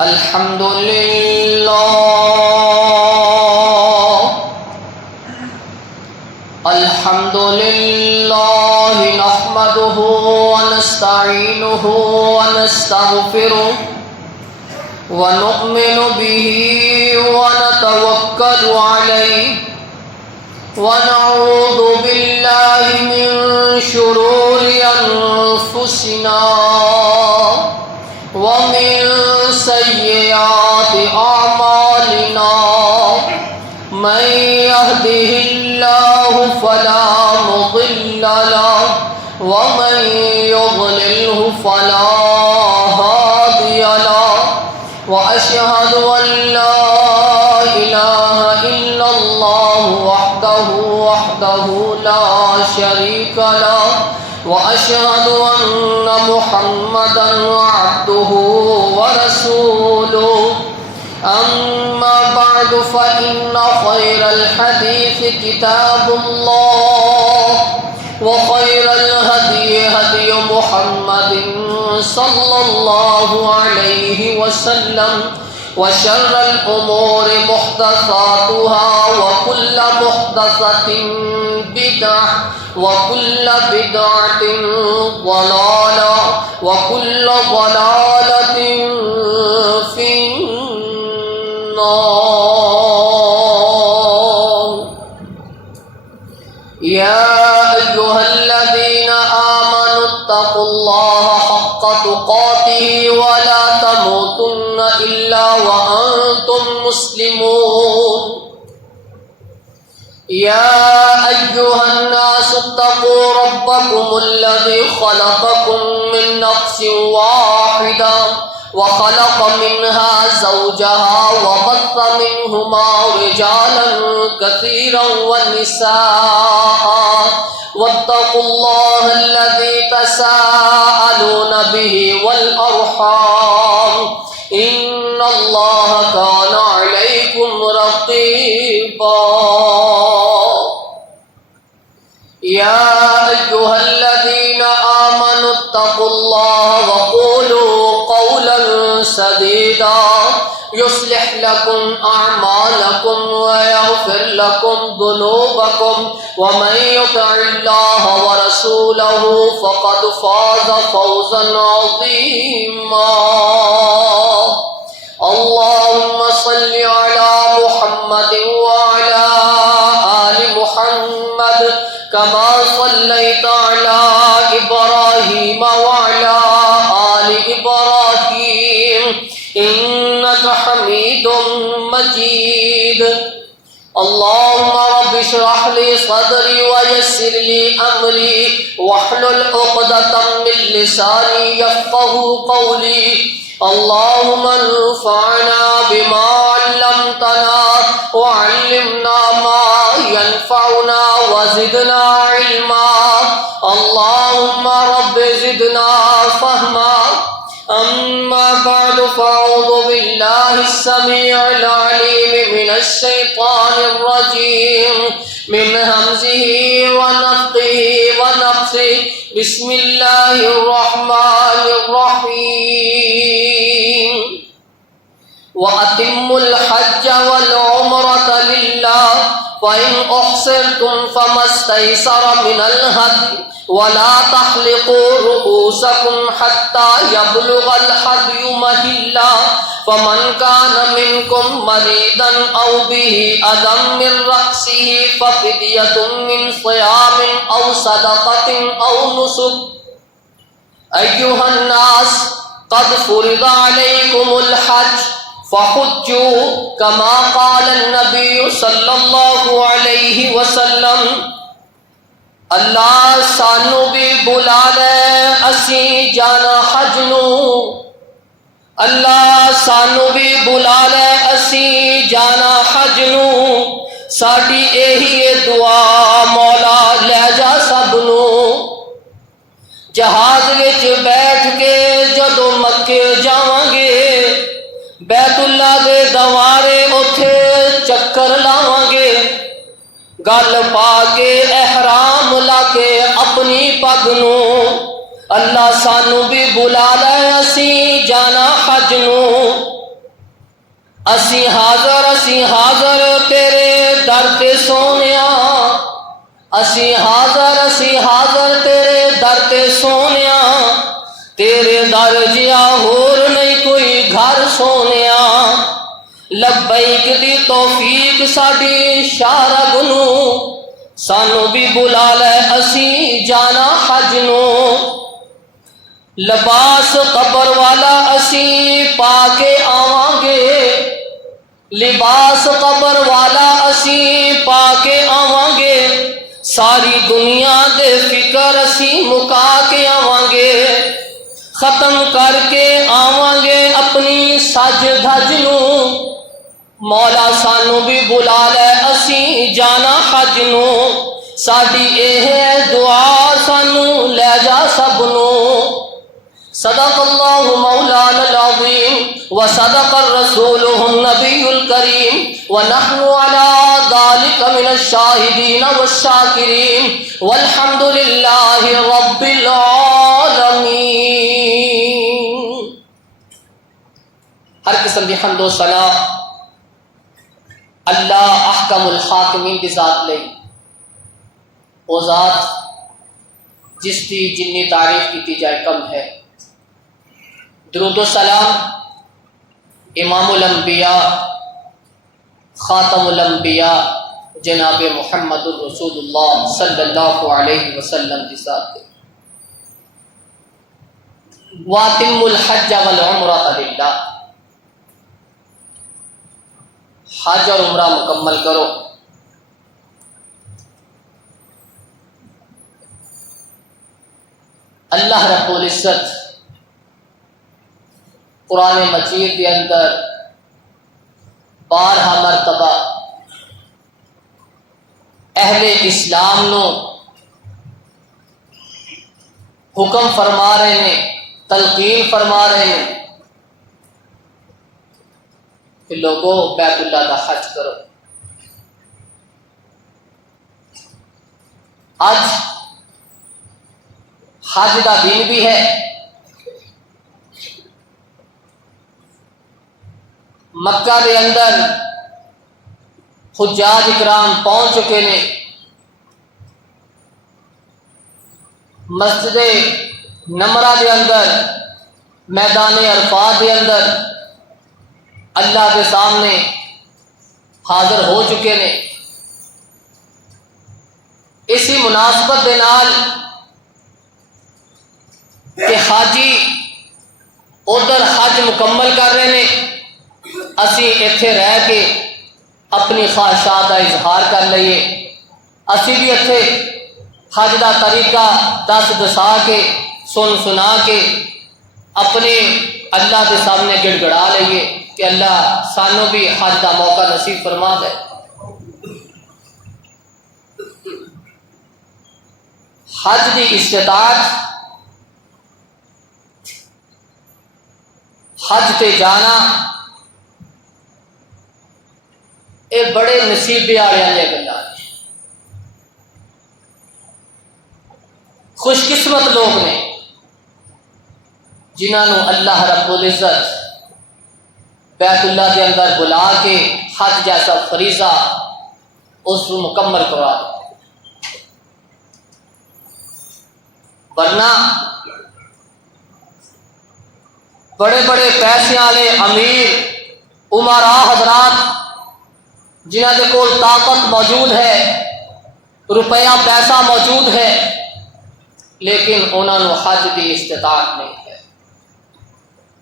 الحمد لله الحمد لله نحمده ونستعينه ونستغفره ونؤمن به ونتوكل عليه ونعوذ بالله من شرور أنفسنا ومن سيئات أعمالنا من يهده الله فلا مضل له ومن يضلله فلا هادي له وأشهد أن لا إله إلا الله وحده لا شريك له وأشهد أن محمدا عبده ورسوله أما بعد فإن خير الحديث كتاب الله وخير الهدي هدي محمد صلى الله عليه وسلم وشر الأمور محدثاتها وكل محدثة بدعة وكل بدعة ضلالة وكل ضلالة في النار. يا أيها الذين آمنوا اتقوا الله حق تقاته ولا تموتن إلا وأنتم مسلمون. يا أيها الناس اتقوا ربكم الذي خلقكم من نفس واحدة وخلق منها زوجها وبث منهما رجالا كثيرا ونساء واتقوا الله الذي تساءلون به والأرحام إن الله كان عليكم رقيبا. يا أيها الذين آمنوا اتقوا الله وقولوا قولا سديدا يصلح لكم أعمالكم ويغفر لكم ذنوبكم ومن يطع الله ورسوله فقد فاز فوزا عظيما. اللهم صل على محمد وعلى آل محمد كما صليت على إبراهيم وعلى آل إبراهيم إنك حميد مجيد. اللهم رب اشرح لي صدري ويسر لي أمري واحلل عقدة من لساني يفقهوا قولي. اللهم انفعنا بما علمتنا وعلمنا ما ينفعنا وزدنا علما. اللهم رب زدنا فهما. أما بعد فأعوذ بالله السميع العليم من الشيطان الرجيم من همزه ونفخه ونفثه. بسم الله الرحمن الرحيم. وأتموا الحج والعمرة لله فإن أحصرتم فما استيسر من الهدي ولا تحلقوا رؤوسكم حتى يبلغ الهدي محله فمن كان منكم مريضا أو به أذى من رأسه ففدية من صيام أو صدقة أو نسك. أيها الناس قد فرض عليكم الحج فحجوا كما قال النبي صلی اللہ علیہ وسلم. اللہ سانو بھی بلا لے اسی جانا حج نو. اللہ سانو بھی بلا لے اسی جانا حج نو. ساڈی یہی دعا مولا لے جا سب نو. جہاز وچ بیٹھ کے جدو مکے جاواں گے بیت اللہ دے دوارے اوتھے چکر لاواں گے. گل پا کے احرام لا کے اپنی پگ نو اللہ سانو بھی بلا لے اسی جانا حج نو اسی حاضر تیرے در تے سونیا، اسی حاضر تیرے در تے سونیا، تیرے در جیا ہور نہیں کوئی گھر سونیا، لبیک دی توفیق ساڈی شارہ گنو، سانو بھی بلا لے اسی جانا حج نو، لباس قبر والا اسی پا کے آواں گے، لباس قبر والا اسی پا کے آواں گے، ساری دنیا دے فکر اسی مکا کے آواں گے، ختم کر کے آواں گے اپنی سج دھج نو، مولا سانو بھی بلا لے اسی جانا حج نو، ساڈی اے دعا سانو لے جا سب نو۔ صدق اللہ مولانا العظیم وصدق الرسول النبی الکریم ونحن على ذلك من الشاہدین والشاکرین والحمد للہ رب العالمین۔ ہر قسم کی حمد و ثنا اللہ احکم الحاکمین کی ذات لئی، وہ ذات جس کی جنی تعریف کی جائے کم ہے۔ درود و سلام امام الانبیاء خاتم الانبیاء جناب محمد الرسول اللہ صلی اللہ علیہ وسلم کے ساتھ، واتم الحج والعمرۃ للہ، حج اور عمرہ مکمل کرو۔ اللہ رب العزت قرآن مجید کے اندر 12 مرتبہ اہل اسلام نو حکم فرما رہے ہیں، تلقین فرما رہے ہیں کہ لوگوں بیت اللہ کا حج کرو۔ آج حج کا دن بھی ہے، مکہ دے اندر حجاج اکرام پہنچ چکے نے، مسجد نمرہ دے اندر میدان عرفات دے اندر اللہ کے سامنے حاضر ہو چکے نے۔ اسی مناسبت دے نال کہ حاجی ادھر حج مکمل کر رہے ہیں، اسی ایتھے رہ کے اپنی خواہشات کا اظہار کر لئیے، اسی بھی ایتھے حج کا طریقہ دس دسا کے سنا کے اپنے اللہ کے سامنے گڑ گڑا لئیے کہ اللہ سانو بھی حج کا موقع نصیب فرما دے۔ حج کی استطاعت، حج تے جانا، یہ بڑے نصیبے والے گلا، خوش قسمت لوگ نے جنہوں اللہ رب العزت بیت اللہ کے اندر بلا کے حج جیسا فریضہ اس کو مکمل کروا دے۔ ورنہ بڑے بڑے پیسے والے امیر امراء حضرات جنہوں کے کول طاقت موجود ہے، روپیہ پیسہ موجود ہے، لیکن انہوں نے حج کی استطاعت نہیں ہے،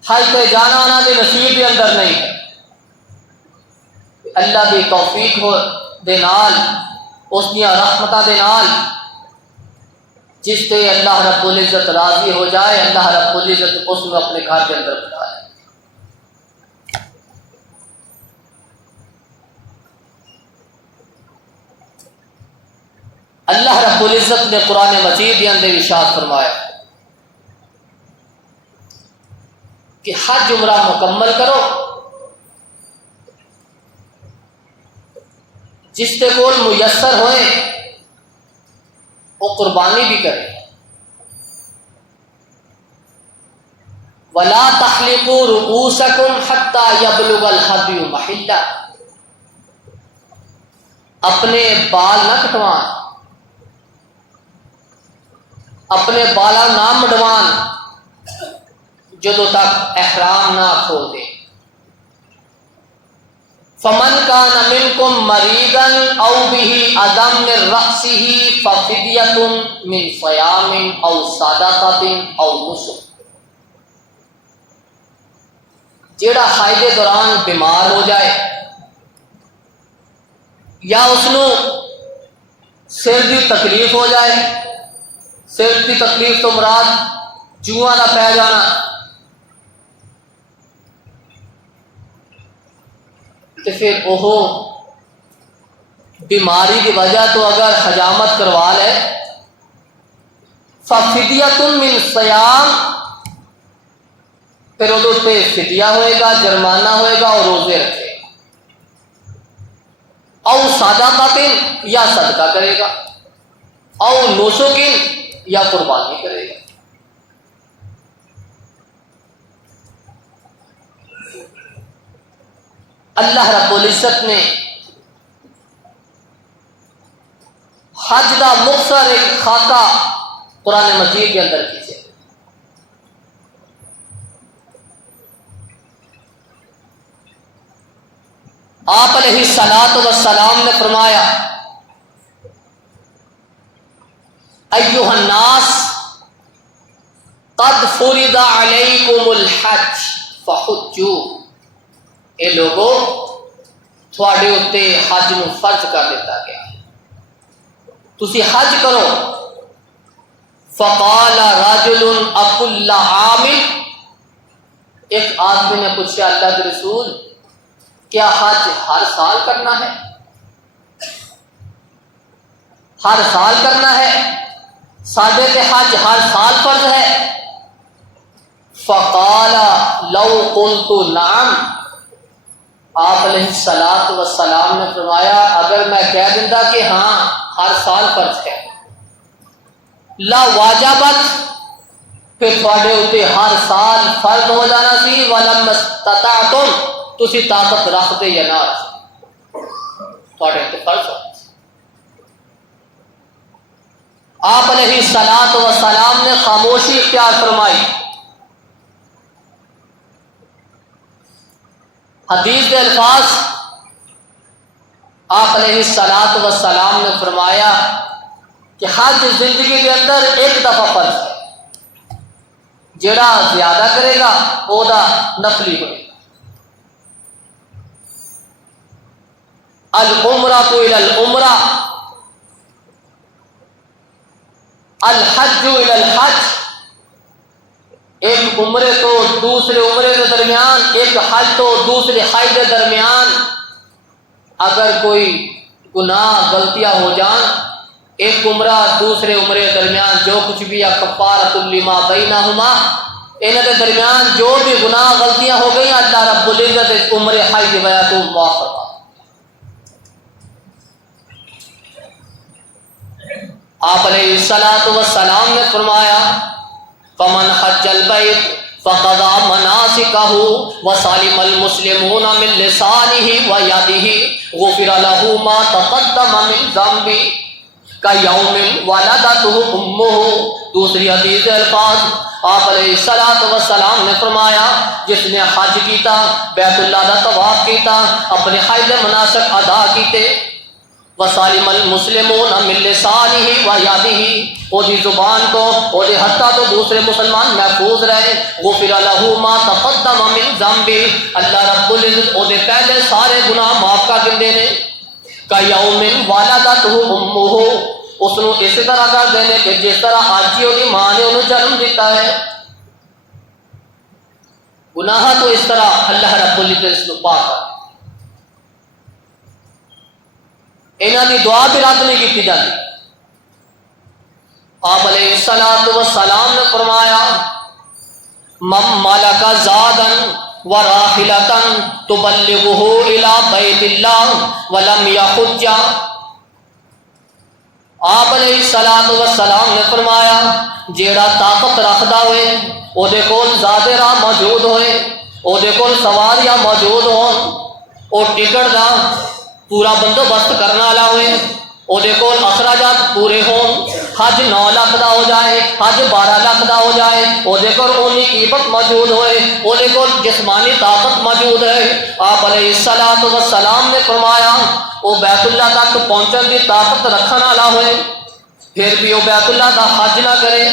حج پہ جانا انہوں کے نصیب کے اندر نہیں ہے۔ اللہ کی توفیق دے نال، اس دیا رحمتہ دے نال، جس سے اللہ رب العزت راضی ہو جائے، اللہ رب العزت اس میں اپنے گھر کے اندر بٹھائے۔ اللہ رب العزت نے قرآن مجید کے اندر ارشاد فرمایا کہ حج عمرہ مکمل کرو، جس کے کول میسر ہوئے وہ قربانی بھی کرے۔ ولا تحلقوا رؤوسکم حتی یبلغ الہدی محلہ، اپنے بال نہ کٹوان، اپنے بالا نہ مڈوان جدو تک احرام نہ کھول دے۔ فمن کان منکم مریضا او بہ اذی من رأسہ ففدیۃ من صیام او صدقۃ او نسک، جیڑا حائض دوران بیمار ہو جائے یا اس نو سر دی تکلیف ہو جائے، سر دی تکلیف تو مراد جواں نہ پی جانا، تو پھر وہ بیماری کی وجہ تو اگر حجامت کروا لے، ففدیۃ من صیام، پھر وہ پہ فدیہ ہوئے گا، جرمانہ ہوئے گا اور روزے رکھے گا، او صدقۃ یا صدقہ کرے گا، او نسک یا قربانی کرے گا۔ اللہ رب العزت نے حج دا مختصر ایک خاکہ قرآن مجید کے اندر کیجیے۔ آپ علیہ الصلوۃ والسلام نے فرمایا ایھا الناس قد فرض علیکم الحج فحجوا، اے لوگو تھوڑے اتے حج نو فرض کر دیتا گیا، تسی حج کرو۔ فقال رجل اکل عام، ایک آدمی نے پوچھا اللہ کے رسول کیا حج ہر سال کرنا ہے؟ ہر سال کرنا ہے؟ سادے تے حج ہر سال فرض ہے؟ فقال لو قلت نعم، آپ علیہ الصلوۃ والسلام نے فرمایا اگر میں کہہ دیندا کہ ہاں ہر سال فرض ہے، لا واجبت، پھر تھوڑے اتنے ہر سال فرض ہو جانا سی، ولم استطعتم، تسی طاقت رکھ دے یا نہ رکھ تھوڑے اتنے فرض ہو۔ آپ علیہ الصلوۃ والسلام نے خاموشی اختیار فرمائی۔ حدیث کے الفاظ آپ علیہ الصلوۃ والسلام نے فرمایا کہ حج زندگی کے اندر ایک دفعہ فرض ہے، جڑا زیادہ کرے گا وہ دا نفلی ہوئے گا۔ العمرہ الی العمرہ، الحج الی الحج، ایک عمرے تو دوسرے عمرے کے درمیان، ایک حج تو دوسرے حج کے درمیان اگر کوئی گناہ غلطیاں ہو جان، ایک عمرہ دوسرے عمرے کے درمیان جو کچھ بھی کفارۃ لما بینہما، ان کے درمیان جو بھی گناہ غلطیاں ہو گئی اللہ رب العزت اس عمرے حج کی وجہ تو معاف فرما۔ آپ علیہ الصلوۃ والسلام نے فرمایا فمن حج البیت فقضى مناسکہ وسلم المسلمون من لسانہ ویدہ غفر له ما تقدم من ذنبہ کیوم ولدتہ امہ۔ دوسری حدیث الفاظ آپ علیہ الصلوۃ والسلام نے فرمایا جس نے حج کیتا، بیت اللہ دا طواف کیتا، اپنے حج مناسک ادا کیتے، وسالم المسلمون من لسانہ ویدہ، وہ دی زبان تو وہ دی ہتھا تو دوسرے مسلمان محفوظ رہے، غفر له ما تقدم من ذنبہ، اللہ رب العزت وہ دے پہلے سارے گناہ معاف کر دیندے نے۔ کیوم ولدتہ امہ، اس نو اس طرح کر دینے کہ جس طرح آج ہی وہ دی ماں نے انہوں جنم دیتا ہے۔ گناہ تو اس طرح اللہ رب العزت اس نو پاک کر، انہاں دی دعا بھی رد نہیں کی جاتی۔ آپ علیہ الصلوۃ والسلام نے فرمایا من ملک زادا وراحلۃ تبلغہ الی بیت اللہ ولم یحج، آپ علیہ الصلوۃ والسلام نے فرمایا جیڑا طاقت رکھدا ہوئے او دے کول زادے راہ موجود ہوئے او دے کول سواریاں موجود ہون او ٹکٹ دا پورا بندوبست کرنے والا ہوئے او دے کول اخراجات پورے ہون حج 9 لاکھ دا ہو جائے حج 12 لاکھ دا ہو جائے او دے کول اونی قیمت موجود ہوئے او دے کول جسمانی طاقت موجود ہے آپ علیہ الصلوۃ والسلام نے فرمایا وہ بیت اللہ تک پہنچن کی طاقت رکھنے والا ہوئے پھر بھی وہ بیت اللہ کا حج نہ کرے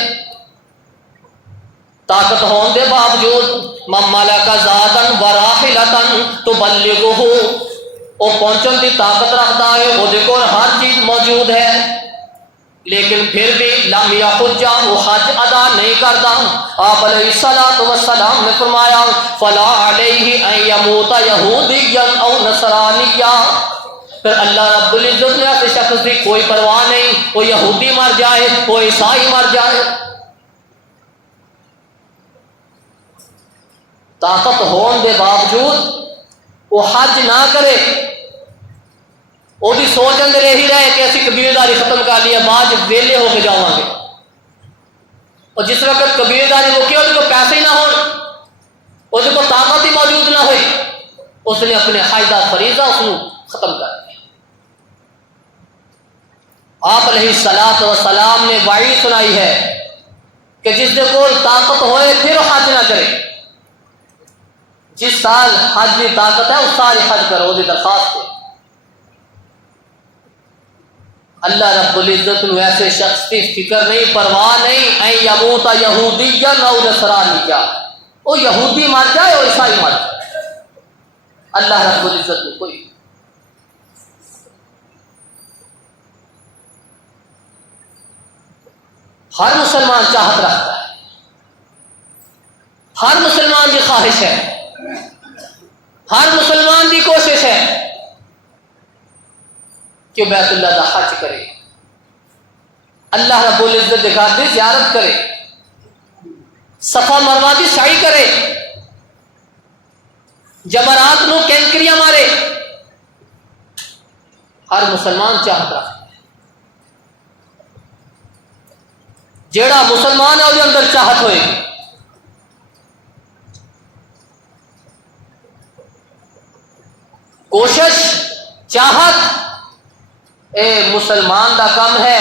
طاقت ہون دے باوجود مملک زادن وراحلتن تبلغہ وہ پہنچن کی طاقت رکھتا ہے وہ دیکھو ہر چیز موجود ہے لیکن پھر بھی لم یحج وہ حج ادا نہیں کرتا آپ علیہ الصلوۃ والسلام نے فرمایا فلا علیہ ان یموت یہودیا او نصرانیا پھر اللہ رب العزت نے ایسے شخص کی کوئی پرواہ نہیں وہ یہودی مر جائے وہ عیسائی مر جائے طاقت ہون دے باوجود وہ حج نہ کرے وہ بھی سوچ اندر یہی رہے کہ اسی قبیلداری ختم کر لیا بعد ویلے ہو کے جاؤں گے اور جس وقت قبیلداری وہ کیا کو پیسے ہی نہ ہو اس کو طاقت ہی موجود نہ ہوئی اس نے اپنے حج فریضہ اس کو ختم کر دیا آپ علیہ الصلوۃ والسلام نے وعید سنائی ہے کہ جس کے کول طاقت ہوئے پھر حج نہ کرے جس سال حج کی طاقت ہے اس سال حج کرو دی درخواست ہے اللہ رب العزت نے ایسے شخص کی فکر نہیں پرواہ نہیں اے یموت یہودیا او نصرانیا وہ یہودی مر جائے اور عیسائی مر جائے اللہ رب العزت نے کوئی ہر مسلمان چاہت رکھتا ہے ہر مسلمان کی خواہش ہے ہر مسلمان کی کوشش ہے کہ بیت اللہ کا حج کرے اللہ رب العزت کے گھر کی زیارت کرے صفا مروا کی سعی کرے جمرات نو کینکریاں مارے ہر مسلمان چاہتا رکھتا ہے جیڑا مسلمان ہے اس اندر چاہت ہوئے گی کوشش چاہت اے مسلمان دا کام ہے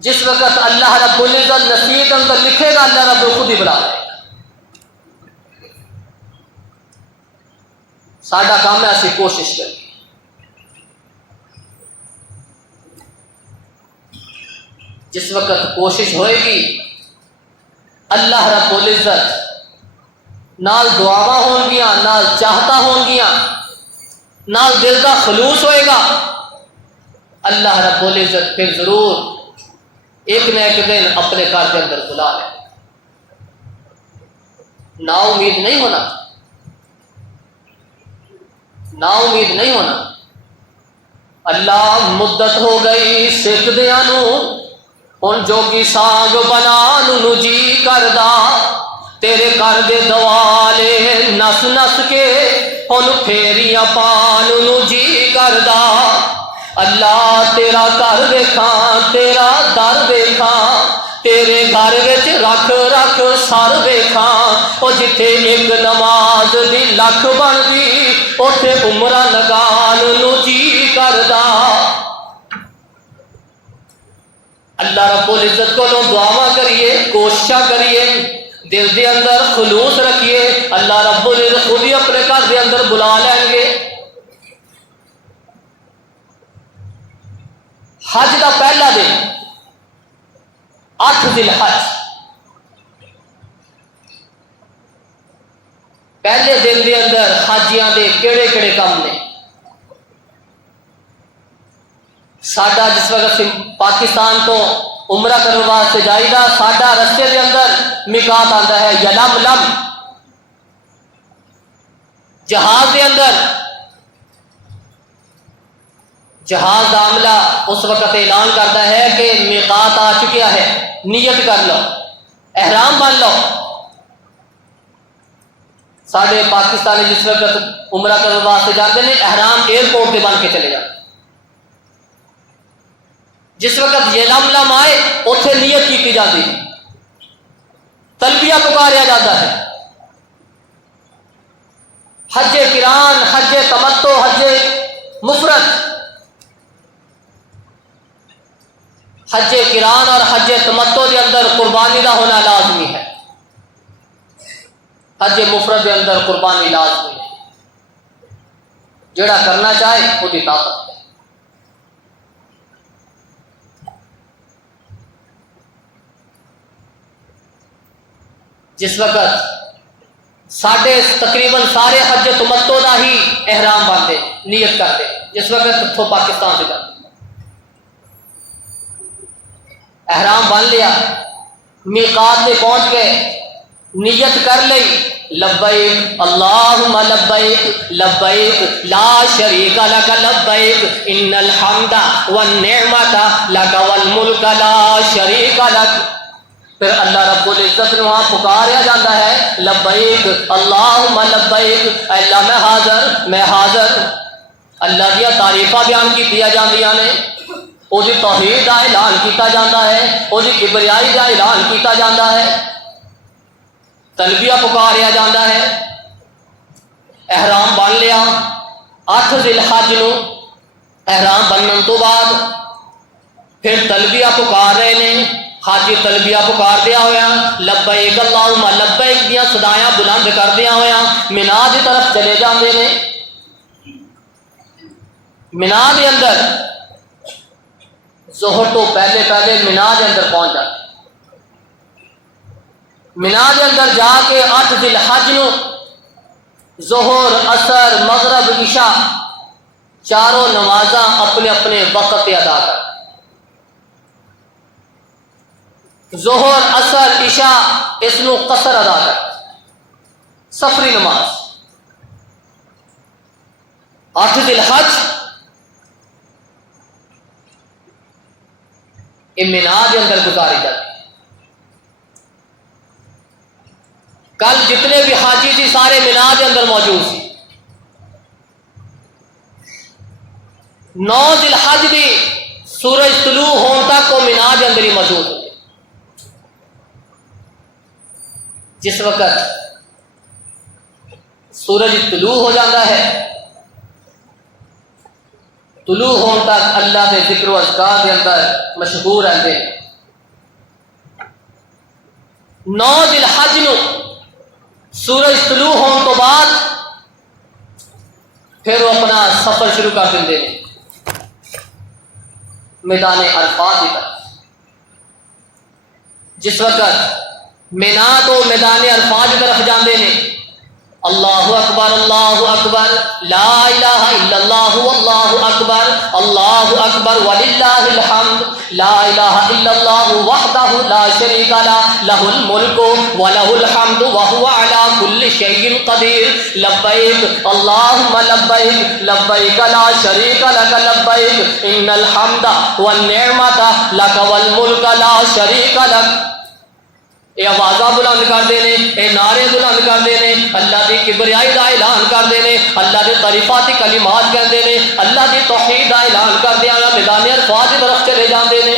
جس وقت اللہ رب العزت نصیب اندر لکھے گا اللہ رب خود ہی بلا لے گا ساڈا کام ہے اسی کوشش کریں جس وقت کوشش ہوئے گی اللہ رب العزت نال دعاواں ہون گیاں نال چاہتا ہون گیاں نال دل کا خلوص ہوئے گا اللہ رب العزت پھر ضرور ایک نہ ایک دن اپنے گھر کے اندر بلا لے نا امید نہیں ہونا نا امید نہیں ہونا اللہ مدت ہو گئی سکھ دیا نو ہن جوگی سانگ بنا نو جی کردا تیرے کر دے دوالے نس نس کے ہن پھیریاں پان نو جی کردا اللہ تیرا گھر ویکھاں تیرا در ویکھاں تیرے گھر وچ رکھ رکھ سر ویکھاں او جتھے ایک نماز دی لکھ بندی اوتھے عمرہ لگان نو جی کردا اللہ رب العزت کو دعاواں کریے کوششاں کریے دل دے اندر خلوص رکھیے اللہ رب العزت خود ہی اپنے گھر دے اندر بلا لیں گے حج کا پہلا دن 8 ذی الحج پہلے دن دے اندر حاجیاں دے کیڑے کیڑے کام نے ساڈا جس وقت پاکستان تو عمرہ کرنے واسطے جائی دا ساڈا رستے دے اندر میقات آتا ہے یلملم جہاز دے اندر جہاز دا عملہ اس وقت اعلان کرتا ہے کہ میقات آ چکیا ہے نیت کر لو احرام بن لو سارے پاکستانی جس وقت عمرہ کرنے واسطے جاتے ہیں احرام ایئرپورٹ سے بن کے چلے جاتے جس وقت یہ لم آئے اتنے نیت کی جاتی ہے، تلبیہ پکاریا جاتا ہے۔ حج قران، حج تمتع، حج مفرد، حج قران اور حج تمتع کے اندر قربانی کا ہونا لازمی ہے، حج مفرد کے اندر قربانی لازمی ہے۔ جڑا کرنا چاہے وہ دی طاقت ہے۔ جس وقت ساڈے تقریباً سارے حج تمتع کا ہی احرام باندھے نیت کرتے، جس وقت اتوں پاکستان سے کرتے احرام باندھ لیا، میقات میں پہنچ گئے، نیت کر لی، لبیک اللہم لبیک لبیک لا شریک لک لبیک ان الحمد والنعمت لک والملک لا شریک لک۔ پھر اللہ رب العزت نے وہاں پکاریا جاتا ہے، لبیک اللہم لبیک، اے اللہ میں حاضر۔ اللہ دیا تعریفاں بیان کی دیا جاندیاں نے، وہ توحید کا اعلان کیتا جاتا ہے، وہ کبریائی کا اعلان کیتا جاتا ہے، تلبیہ پکاریا جاتا ہے۔ احرام بن لیا، 8 ذی الحج نو احرام بننے تو بعد پھر تلبیہ پکار رہے نے، حاجی تلبیہ پکار دیا ہوا، لبیک اللہم لبیک دیا صدایاں بلند کر دیا ہوا مینا کی طرف چلے جاندے نے۔ مینا کے اندر ظہر تو پہلے مینا کے اندر پہنچ جاتے، مینا کے اندر جا کے 8 ذی الحج نو ظہر، عصر، مغرب، عشاء چاروں نمازاں اپنے اپنے وقت پہ ادا کر، ظہر، عصر، عشاء اس نو قصر ادا کر، سفری نماز 8 ذی الحج مینا کے اندر گزاری جاتی۔ کل جتنے بھی حاجی تھی سارے مینا کے اندر موجود تھی۔ 9 ذی الحج بھی سورج طلوع ہونے تک وہ مینا کے اندر ہی موجود ہوتے۔ جس وقت سورج طلوع ہو جاتا ہے، طلوع ہونے تک اللہ کے ذکر و اذکار کے اندر مشغول رہتے ہیں۔ 9 ذی الحج نو سورج طلوع ہونے تو بعد پھر وہ اپنا سفر شروع کر دیں میدان عرفات کی طرف۔ جس وقت مینا تو میدان عرفات کی طرف جاندے نے، اللہ اکبر لا الہ الا اللہ واللہ اکبر وللہ الحمد لا الہ الا اللہ وحدہ لا شریک لہ لہ الملک ولہ الحمد وہو علی کل شیء قدیر لبیک اللہم لبیک لبیک لا شریک لک لبیک ان الحمد والنعمت لک والملک لا شریک لک۔ یہ آوازاں بلند کرتے ہیں، یہ نعرے بلند کرتے ہیں، اللہ کی کبریائی کا اعلان کرتے ہیں، اللہ کے تعریفاتی کلمات کہتے ہیں، اللہ کی توحید کا اعلان کرتے ہیں، میدان عرفات کی طرف چلے جاتے ہیں۔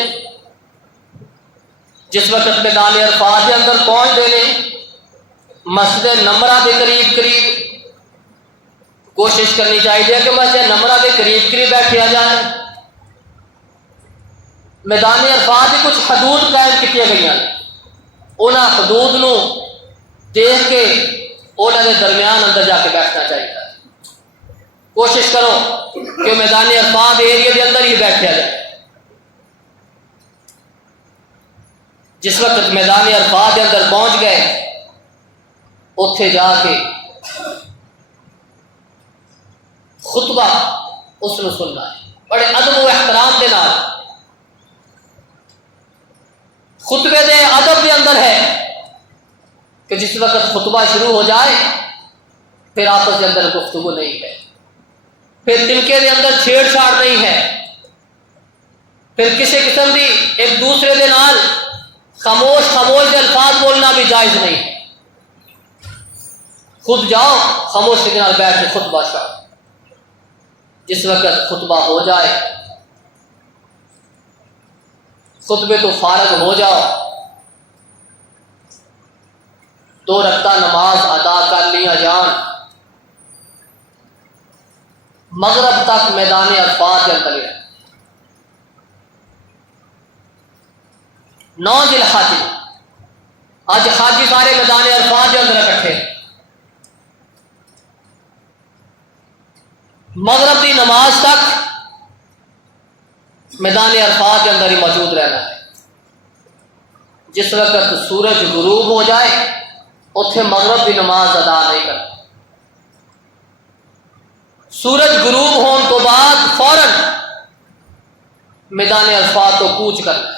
جس وقت میدان عرفات کے اندر پہنچتے ہیں، مسجد نمرہ کے قریب کوشش کرنی چاہیے کہ مسجد نمرہ کے قریب بیٹھا جائے۔ میدان عرفات کی کچھ حدود قائم کی گئی ہیں، انہاں حدود نو دیکھ کے انہاں دے درمیان اندر جا کے بیٹھنا چاہیے۔ کوشش کرو کہ میدان عرفات ایریا کے اندر ہی بیٹھا جائے۔ جس وقت میدان عرفات کے اندر پہنچ گئے، اتھے جا کے خطبہ اس نے سننا ہے بڑے ادب و احترام کے نال۔ خطبے دے ادب کے اندر ہے کہ جس وقت خطبہ شروع ہو جائے پھر آپس کے اندر گفتگو نہیں ہے، پھر تنکے کے اندر چھیڑ چھاڑ نہیں ہے، پھر کسی قسم کی ایک دوسرے کے نال خاموش کے الفاظ بولنا بھی جائز نہیں ہے۔ خود جاؤ خاموشی کے نال بیٹھ کے خطبہ شاہ۔ جس وقت خطبہ ہو جائے خطبے تو فارغ ہو جاؤ، 2 رکعت نماز ادا کر لیا جان، مغرب تک میدان عرفات کے اندر رہے۔ 9 ذی الحج، آج حاجی سارے میدان عرفات کے اندر اکٹھے، مغرب کی نماز تک میدان عرفات کے اندر ہی موجود رہنا ہے۔ جس وقت سورج غروب ہو جائے اتنے مغرب کی نماز ادا نہیں کرنا، سورج غروب ہونے تو بعد فوراً میدان عرفات کو کوچ کرنا ہے۔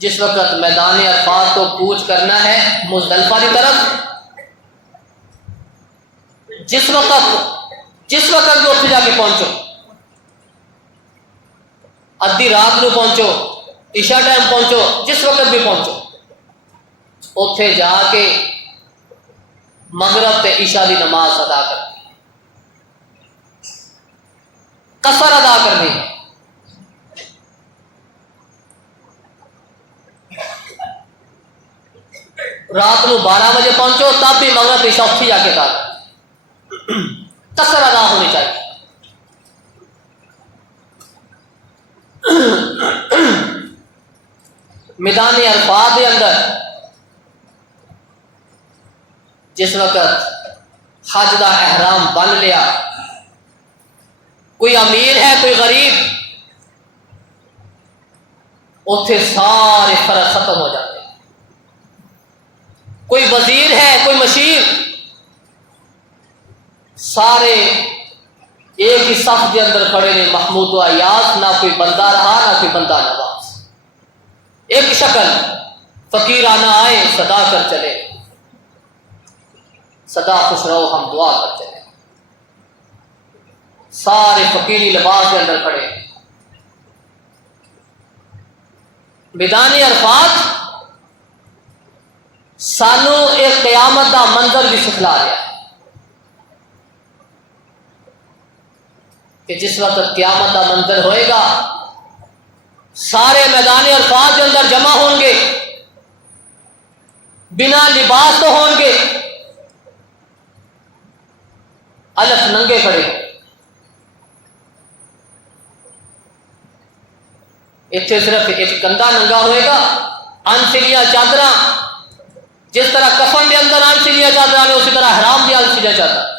جس وقت میدان عرفات کو کوچ کرنا ہے مزدلفہ کی طرف، جس وقت بھی اتنے جا کے پہنچو، ادھی رات کو پہنچو، عشاء ٹائم پہنچو، جس وقت بھی پہنچو، اتنے جا کے مغرب تے عشاء کی نماز ادا کرنی، قصر ادا کرنی ہے۔ رات کو 12 بجے پہنچو تب بھی مغرب عشاء اتنے جا کے ادا کرنی، قصر ادا ہونی چاہیے۔ میدان عرفات کے اندر جس وقت حج کا احرام بن لیا، کوئی امیر ہے کوئی غریب، اتنے سارے فرق ختم ہو جاتے ہیں۔ کوئی وزیر ہے کوئی مشیر، سارے ایک ہی صف کے اندر کھڑے نے، محمود و ایاز، نہ کوئی بندہ رہا نہ کوئی بندہ نواز، ایک شکل، فقیرانہ آئے صدا کر چلے، صدا خوش رہو ہم دعا کر چلے، سارے فقیری لباس کے اندر کھڑے۔ میدان عرفات سانو ایک قیامت کا منظر بھی سکھلا رہا ہے کہ جس وقت قیامت کا منظر ہوئے گا سارے میدان عرفات کے اندر جمع ہوں گے، بنا لباس تو ہوں گے، الف ننگے کھڑے، اتنے صرف ایک کندھا ننگا ہوئے گا، انسلیاں چادر، جس طرح کفن کے اندر انسلیاں چادر نے اسی طرح حرام کی انسلیاں چادر۔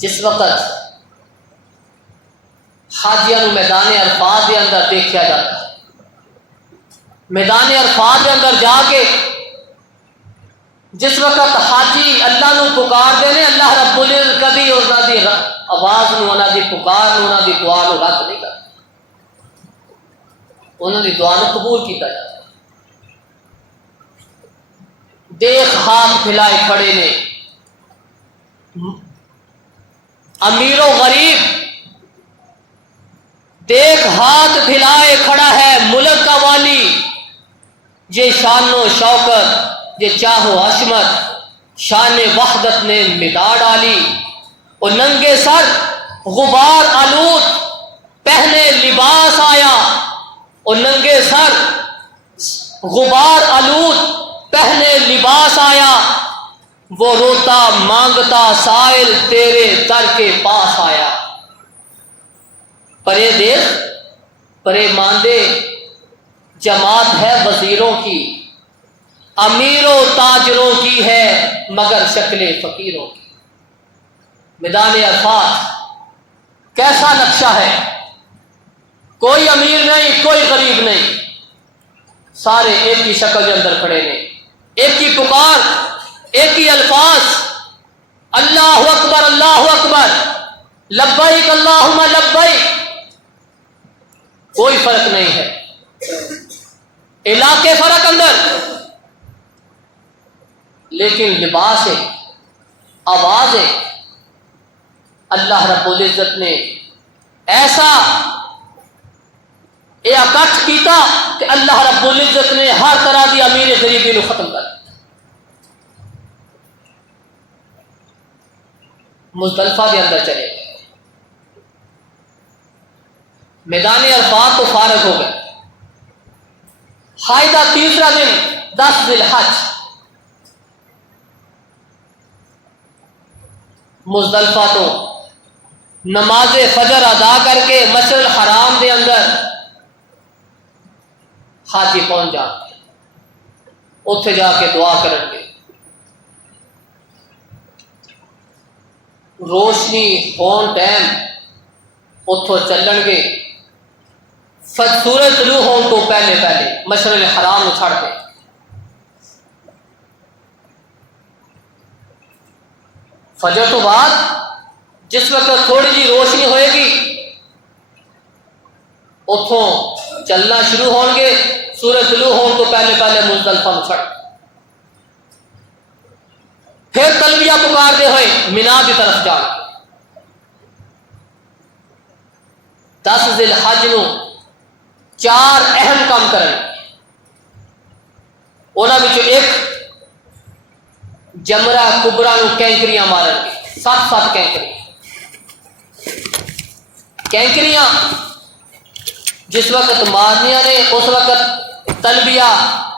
جس وقت حاجیوں میدان عرفات کے اندر دیکھا جاتا ہے، میدان عرفات کے اندر جا کے جس وقت حاجی اللہ نو پکار دے، اللہ رب العزت کبھی انہاں دی آواز نو، انہاں دی پکار نو، انہاں دی دعا نو رد نہیں کرتا، انہاں دی دعا نو قبول کیتا جاتا۔ دیکھ ہاتھ پھیلائے کھڑے نے، امیر و غریب، دیکھ ہاتھ پھیلائے کھڑا ہے ملک کا والی، یہ شان و شوکت، یہ چاہو عظمت، شان وحدت نے مٹا ڈالی، اور ننگے سر غبار آلود پہنے لباس آیا، اور ننگے سر غبار آلود پہنے لباس آیا، وہ روتا مانگتا سائل تیرے در کے پاس آیا۔ پرے دیکھ پرے ماندے جماعت ہے وزیروں کی، امیروں تاجروں کی ہے مگر شکل فقیروں کی۔ میدان عرفات کیسا نقشہ ہے، کوئی امیر نہیں کوئی غریب نہیں، سارے ایک ہی شکل کے اندر کھڑے ہیں، ایک ہی پکار، ایک ہی الفاظ، اللہ اکبر اللہ اکبر، لبیک اللہم لبیک، کوئی فرق نہیں ہے، علاقے فرق اندر، لیکن لباس ہے، آواز ہے۔ اللہ رب العزت نے ایسا یہ اکٹھ کیتا کہ اللہ رب العزت نے ہر طرح کی امیر غریبی کو ختم کر دیا۔ مزدلفہ کے اندر چلے گئے، میدان عرفات تو فارغ ہو گئے۔ حائدہ تیسرا دن 10 ذی الحج مزدلفہ تو نماز فجر ادا کر کے مشعر الحرام دے اندر حاجی پہنچ جان گے، اتنے جا کے دعا کریں گے، روشنی ہون ٹائم اتوں چلن گے، سورج طلوع ہون تو پہلے مشعر الحرام چھڑ کے فجر تو بعد جس وقت تھوڑی جی روشنی ہوئے گی اتوں چلنا شروع ہون گے، سورج طلوع ہون تو پہلے مزدلفہ میں چھڑ، پھر تلبیہ پکارتے ہوئے مینا کی طرف جان۔ 10 ذی الحج نو 4 اہم کام کریں، انہاں وچوں ایک جمرہ کبرا نو کینکریاں مارن گے، 7 کینکریاں جس وقت مارنیاں نے اس وقت تلبیہ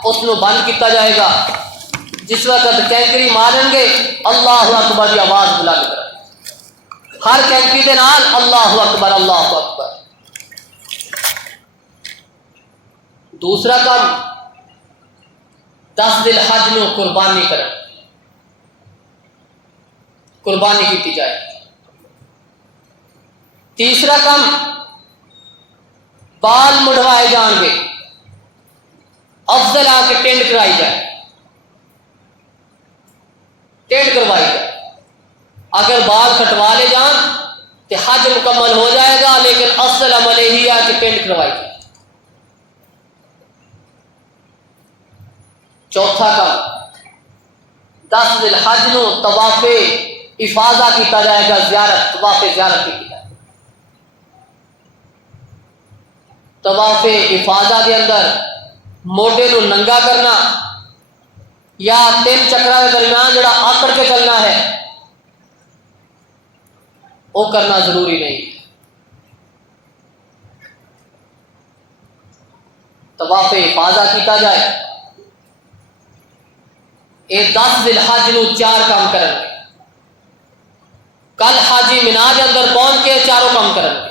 اس نو بند کیتا جائے گا، جس وقت کینکری مارن گے اللہ اکبر کی آواز بلند کر، ہر کینکری دے نال اللہ اکبر اللہ اکبر۔ دوسرا کام 10 ذی الحج نو قربانی کرنا، قربانی کی جائے۔ تیسرا کام بال مڑوائے جان گے، افضل آ کے ٹینڈ کرائی جائے، ٹینڈ کروائی جائے۔ اگر بال کٹوا لے جان تو حج مکمل ہو جائے گا، لیکن افضل عمل ہی آ کے ٹینڈ کروائی جائے۔ چوتھا کام 10 ذی الحج نو طواف افاضہ کیتا جائے گا، زیارت، طواف زیارت کی جائے۔ طواف افاضہ کے اندر موڈے نو ننگا کرنا یا 3 چکرا کے درمیان جڑا آکڑ کے چلنا ہے وہ کرنا ضروری نہیں۔ طواف افاضہ کیتا جائے، یہ 10 ذی الحج نو 4 کام کریں گے۔ کل حاجی مینا کے اندر پہنچ کے 4 کام کریں گے۔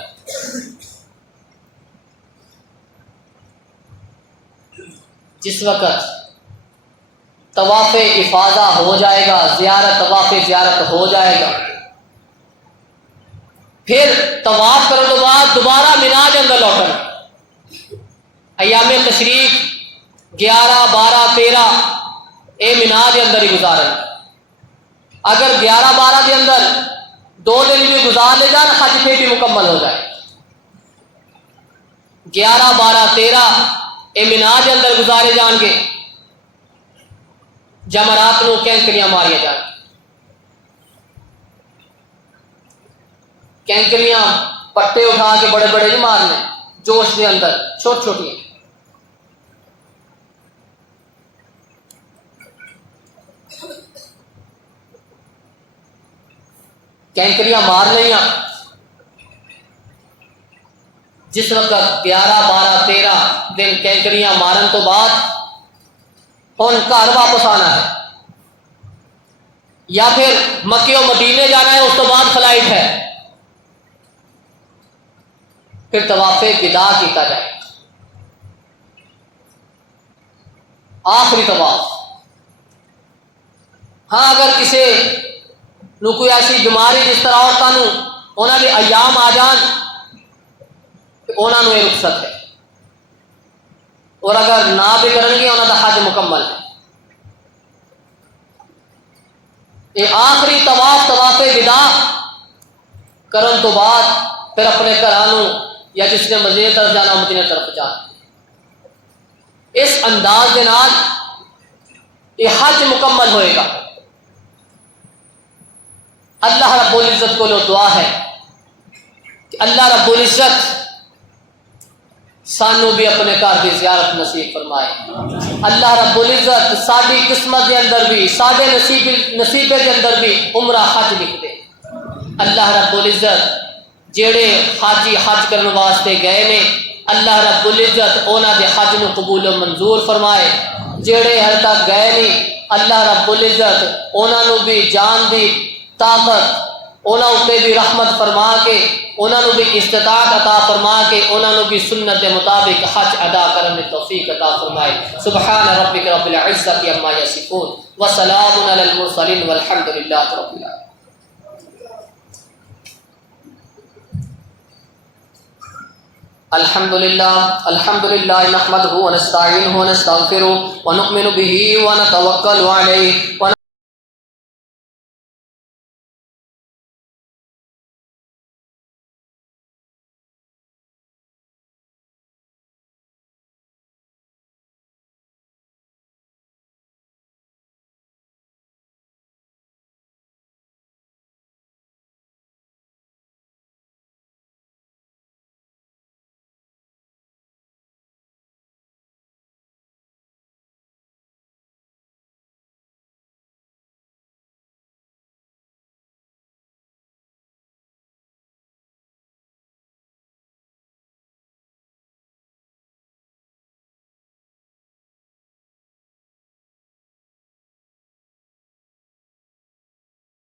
جس وقت طواف افاضہ ہو جائے گا، زیارت، طواف زیارت ہو جائے گا، پھر طواف کرنے کے بعد دوبارہ مینا کے اندر لوٹنا۔ ایام تشریق 11، 12، 13 اے مینا کے اندر ہی گزارن۔ اگر 11، 12 کے اندر 2 دن بھی گزار لے جان، حج پہ بھی مکمل ہو جائے۔ 11، 12، 13 اے مینا کے اندر گزارے جان گے، جمرات نو کینکریاں ماریاں جان گے۔ کینکریاں پٹے اٹھا کے بڑے بڑے نہیں مارنے، جوش کے اندر چھوٹی چھوٹی۔ کینکریاں مار لیا، جس وقت 11، 12، 13 دن کینکریاں مارن تو بعد ہن گھر واپس آنا ہے یا پھر مکے و مدینے جانا ہے، اس تو بعد فلائٹ ہے، پھر طواف وداع کیتا جائے، آخری طواف۔ ہاں اگر کسی نو کوئی ایسی بیماری جس طرح عورتوں انہوں نے ایام آ جان انہوں نے یہ رخصت ہے، اور اگر نہ بھی کرن گے انہوں کا حج مکمل ہے۔ یہ آخری طواف، طواف وداع کرن تو بعد پھر اپنے گھرانوں یا جس نے مدینے طرف جانا مدینے طرف جانا۔ اس انداز کے نال یہ حج مکمل ہوئے گا۔ اللہ رب العزت کو دعا ہے کہ اللہ رب العزت سانو بھی اپنے گھر کی زیارت نصیب فرمائے۔ اللہ رب العزت ساری قسمت کے اندر بھی، سارے نصیبے کے اندر بھی عمرہ حج لکھ دے۔ اللہ رب العزت جڑے حاجی حج کرنے واسطے گئے نے اللہ رب العزت انہاں دے حج نو قبول و منظور فرمائے، جڑے ہل تک گئے نہیں اللہ رب العزت انہاں نو بھی جان دی طاقت انہاں اتے بھی رحمت فرما کے انہاں نو بھی استطاعت عطا فرما کے انہاں نو بھی سنت کے مطابق حج ادا کرنے توفیق عطا فرمائے۔ سبحان ربک رب العزت عما یصفون وسلام علی المرسلین والحمد للہ رب العالمین۔ الحمد للہ نحمده ونستعینه ونستغفره ونؤمن به ونتوکل علیہ